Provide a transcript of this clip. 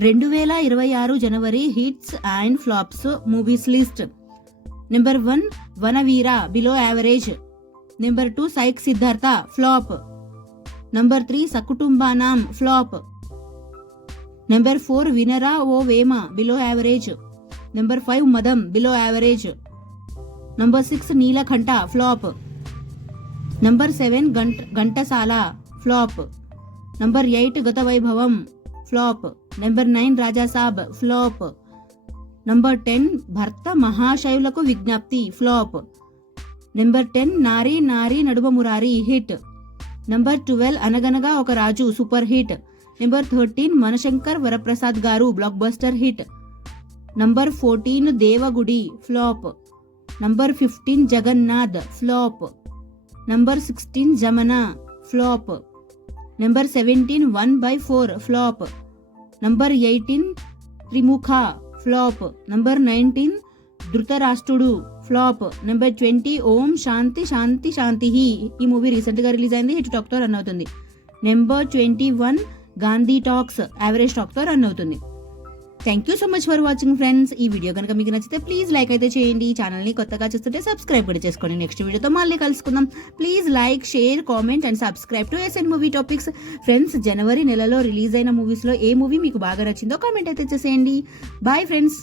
2026 జనవరి hits and flops movies list. Number 1 Vanaveera below average. Number 2 psych Siddhartha flop. Number 3 Sakutumbanam flop. Number 4 Vinara O Vema below average. Number 5 Madham below average. Number 6 Neelakanta flop. Number 7 Ghantasala flop. Number 8 Gatha Vaibhavam flop. Number 9 Rajasaab flop. Number 10 Bhartha మహాశయులకు విజ్ఞప్తి flop. Number 10 నారీ నారీ నడుమ Murari hit. Number 12 Anaganaga Oka Raju super hit. Number 13 Manashankar Varaprasad garu blockbuster hit. Number 14 Devagudi flop. Number 15 Jagannath flop. Number 16 Jamana flop. Number 17 1/4 flop. Number 18 Trimukha flop. Number 19 ధృతరాష్ట్రుడు flop. Number 20 ఓం శాంతి శాంతి శాంతి. ఈ movie recent గా release అయింది, hit talk తో run అవుతుంది. Number 21 Gandhi talks average talk తో run అవుతుంది. Thank you so much for watching friends. ఈ video కనుక మీకు నచ్చితే ప్లీజ్ లైక్ అయితే చేయండి. ఛానల్ని కొత్తగా చూస్తుంటే సబ్స్క్రైబ్ కూడా చేసుకోండి. నెక్స్ట్ వీడియోతో మళ్ళీ కలుసుకుందాం. Please like, share, comment and subscribe to SN movie topics. Friends, జనవరి నెలలో రిలీజ్ అయిన మూవీస్లో ఏ మూవీ మీకు బాగా నచ్చిందో కామెంట్ అయితే చేసేయండి. Bye friends.